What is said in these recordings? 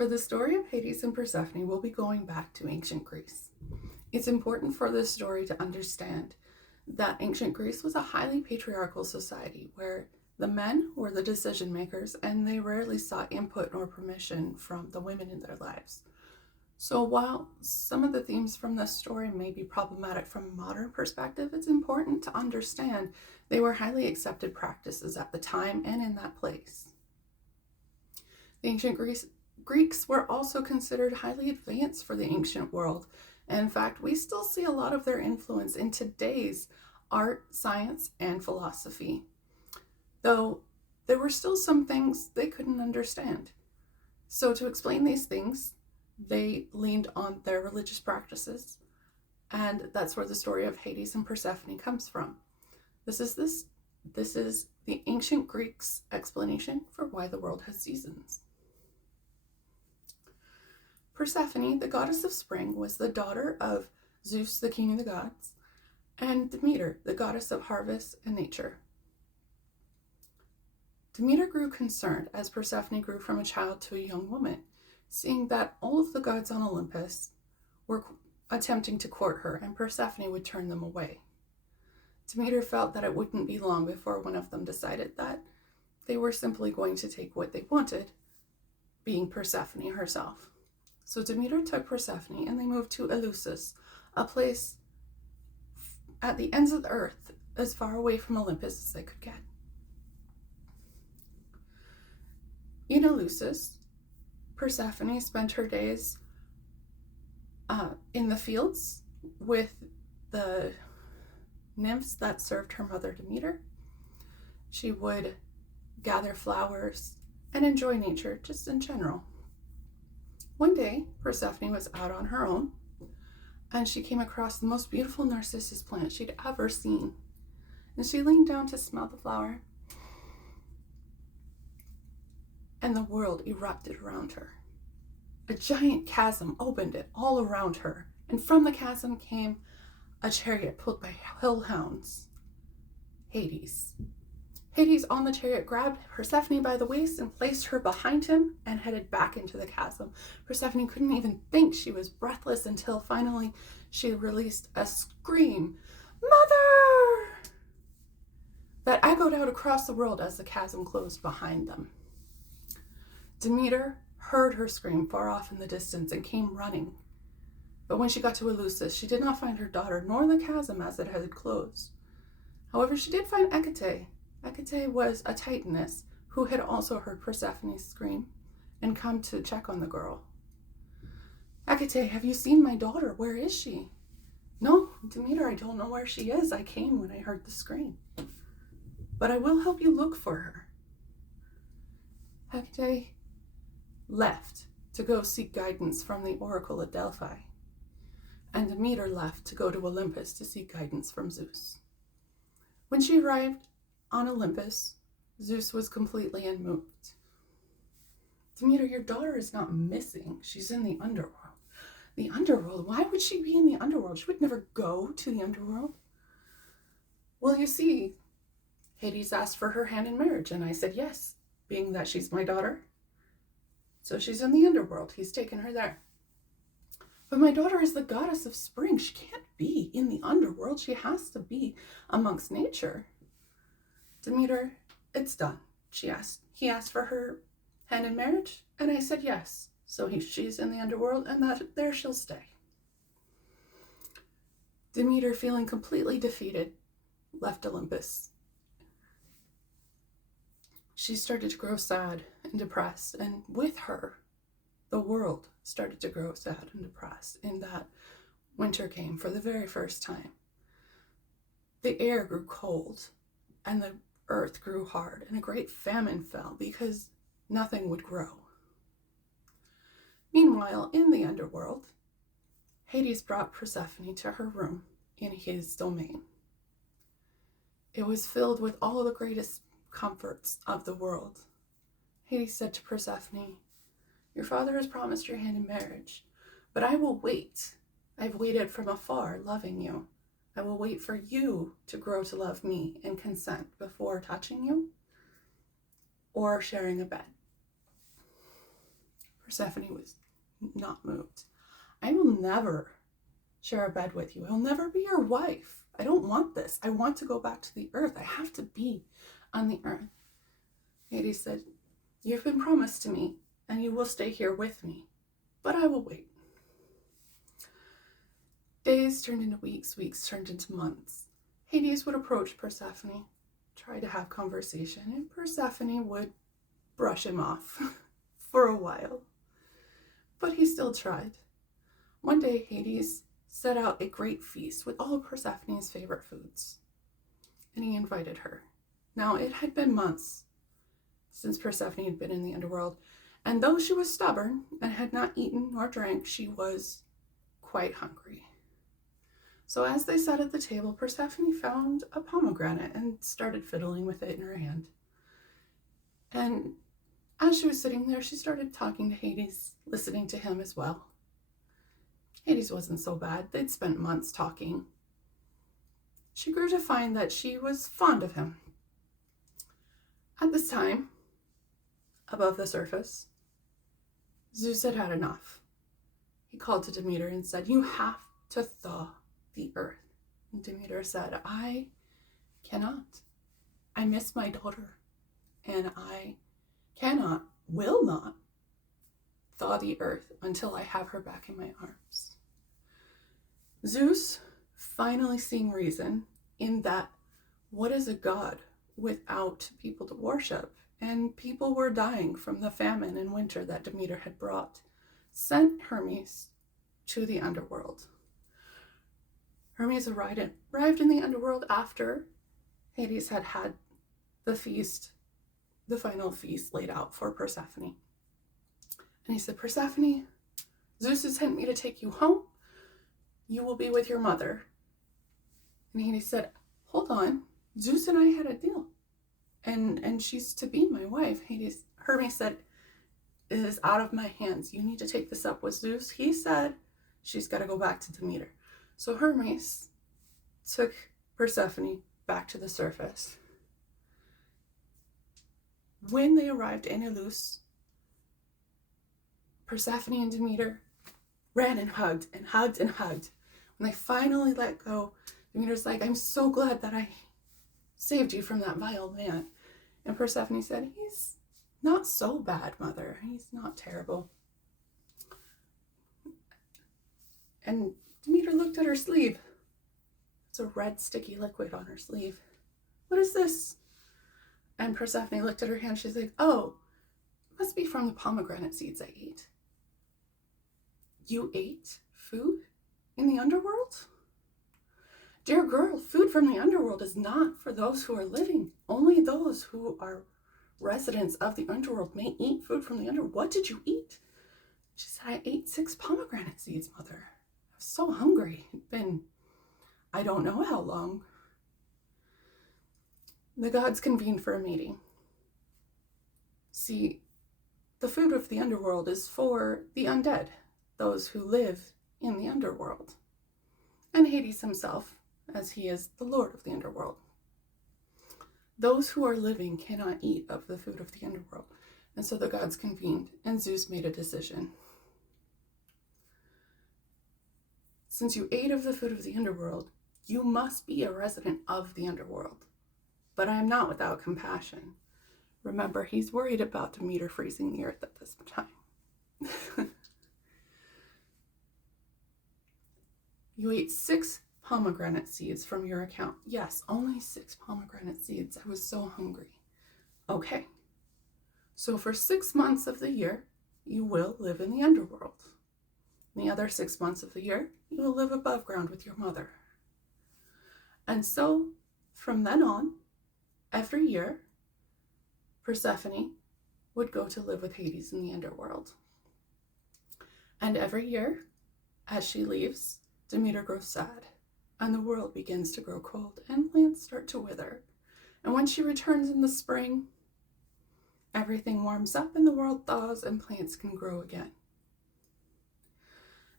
For the story of Hades and Persephone, we'll be going back to ancient Greece. It's important for this story to understand that ancient Greece was a highly patriarchal society where the men were the decision makers and they rarely sought input or permission from the women in their lives. So while some of the themes from this story may be problematic from a modern perspective, it's important to understand they were highly accepted practices at the time and in that place. The ancient Greeks were also considered highly advanced for the ancient world. And in fact, we still see a lot of their influence in today's art, science, and philosophy. Though there were still some things they couldn't understand. So to explain these things, they leaned on their religious practices, and that's where the story of Hades and Persephone comes from. This is the ancient Greeks' explanation for why the world has seasons. Persephone, the goddess of spring, was the daughter of Zeus, the king of the gods, and Demeter, the goddess of harvest and nature. Demeter grew concerned as Persephone grew from a child to a young woman, seeing that all of the gods on Olympus were attempting to court her, and Persephone would turn them away. Demeter felt that it wouldn't be long before one of them decided that they were simply going to take what they wanted, being Persephone herself. So Demeter took Persephone and they moved to Eleusis, a place at the ends of the earth, as far away from Olympus as they could get. In Eleusis, Persephone spent her days in the fields with the nymphs that served her mother Demeter. She would gather flowers and enjoy nature just in general. One day, Persephone was out on her own and she came across the most beautiful narcissus plant she'd ever seen. And she leaned down to smell the flower, and the world erupted around her. A giant chasm opened it all around her, and from the chasm came a chariot pulled by hellhounds. Hades. Hades on the chariot grabbed Persephone by the waist and placed her behind him and headed back into the chasm. Persephone couldn't even think. She was breathless until finally she released a scream, "Mother!" that echoed out across the world as the chasm closed behind them. Demeter heard her scream far off in the distance and came running. But when she got to Eleusis, she did not find her daughter nor the chasm as it had closed. However, she did find Hecate. Hecate was a titaness who had also heard Persephone's scream and come to check on the girl. "Hecate, have you seen my daughter? Where is she?" "No, Demeter, I don't know where she is. I came when I heard the scream. But I will help you look for her." Hecate left to go seek guidance from the oracle at Delphi, and Demeter left to go to Olympus to seek guidance from Zeus. When she arrived on Olympus, Zeus was completely unmoved. "Demeter, your daughter is not missing. She's in the underworld." "The underworld? Why would she be in the underworld? She would never go to the underworld." "Well, you see, Hades asked for her hand in marriage, and I said yes, being that she's my daughter. So she's in the underworld. He's taken her there." "But my daughter is the goddess of spring. She can't be in the underworld. She has to be amongst nature." "Demeter, it's done." He asked for her hand in marriage, and I said yes. So she's in the underworld, and there she'll stay. Demeter, feeling completely defeated, left Olympus. She started to grow sad and depressed, and with her, the world started to grow sad and depressed in that winter came for the very first time. The air grew cold, and the earth grew hard, and a great famine fell because nothing would grow. Meanwhile, in the underworld, Hades brought Persephone to her room in his domain. It was filled with all the greatest comforts of the world. Hades said to Persephone, "Your father has promised your hand in marriage, but I will wait. I've waited from afar, loving you. I will wait for you to grow to love me and consent before touching you or sharing a bed." Persephone was not moved. I will never share a bed with you. I'll never be your wife. I don't want this. I want to go back to the earth. I have to be on the earth. Hades said, you've been promised to me, and you will stay here with me, but I will wait. Days turned into weeks, weeks turned into months. Hades would approach Persephone, try to have conversation, and Persephone would brush him off for a while. But he still tried. One day, Hades set out a great feast with all of Persephone's favorite foods, and he invited her. Now, it had been months since Persephone had been in the underworld, and though she was stubborn and had not eaten nor drank, she was quite hungry. So as they sat at the table, Persephone found a pomegranate and started fiddling with it in her hand. And as she was sitting there, she started talking to Hades, listening to him as well. Hades wasn't so bad. They'd spent months talking. She grew to find that she was fond of him. At this time, above the surface, Zeus had had enough. He called to Demeter and said, you have to thaw the earth. And Demeter said, I cannot. I miss my daughter, and I cannot, will not thaw the earth until I have her back in my arms. Zeus, finally seeing reason in that what is a god without people to worship, and people were dying from the famine and winter that Demeter had brought, sent Hermes to the underworld. Hermes arrived in the underworld after Hades had had the feast, the final feast laid out for Persephone. And he said, Persephone, Zeus has sent me to take you home. You will be with your mother. And Hades said, hold on, Zeus and I had a deal. And she's to be my wife. Hermes said, it is out of my hands. You need to take this up with Zeus. He said, she's got to go back to Demeter. So Hermes took Persephone back to the surface. When they arrived in Eleusis, Persephone and Demeter ran and hugged and hugged and hugged. When they finally let go, Demeter's like, I'm so glad that I saved you from that vile man. And Persephone said, he's not so bad, mother. He's not terrible. And Demeter looked at her sleeve. It's a red sticky liquid on her sleeve. What is this? And Persephone looked at her hand. She's like, oh, it must be from the pomegranate seeds I ate. You ate food in the underworld? Dear girl, food from the underworld is not for those who are living. Only those who are residents of the underworld may eat food from the underworld. What did you eat? She said, I ate 6 pomegranate seeds, mother. I was so hungry. It'd been, I don't know how long. The gods convened for a meeting. See, the food of the underworld is for the undead, those who live in the underworld, and Hades himself, as he is the lord of the underworld. Those who are living cannot eat of the food of the underworld. And so the gods convened, and Zeus made a decision. Since you ate of the food of the underworld, you must be a resident of the underworld. But I am not without compassion. Remember, he's worried about Demeter freezing the earth at this time. You ate 6 pomegranate seeds from your account. Yes, only 6 pomegranate seeds. I was so hungry. Okay. So for 6 months of the year, you will live in the underworld. The other 6 months of the year, you will live above ground with your mother. And so, from then on, every year, Persephone would go to live with Hades in the underworld. And every year, as she leaves, Demeter grows sad, and the world begins to grow cold, and plants start to wither. And when she returns in the spring, everything warms up, and the world thaws, and plants can grow again.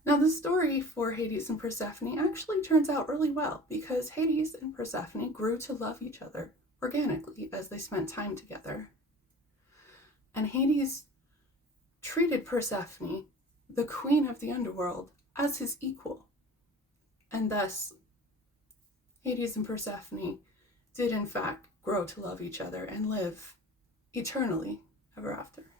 Now, the story for Hades and Persephone actually turns out really well, because Hades and Persephone grew to love each other organically as they spent time together. And Hades treated Persephone, the queen of the underworld, as his equal. And thus, Hades and Persephone did in fact grow to love each other and live eternally ever after.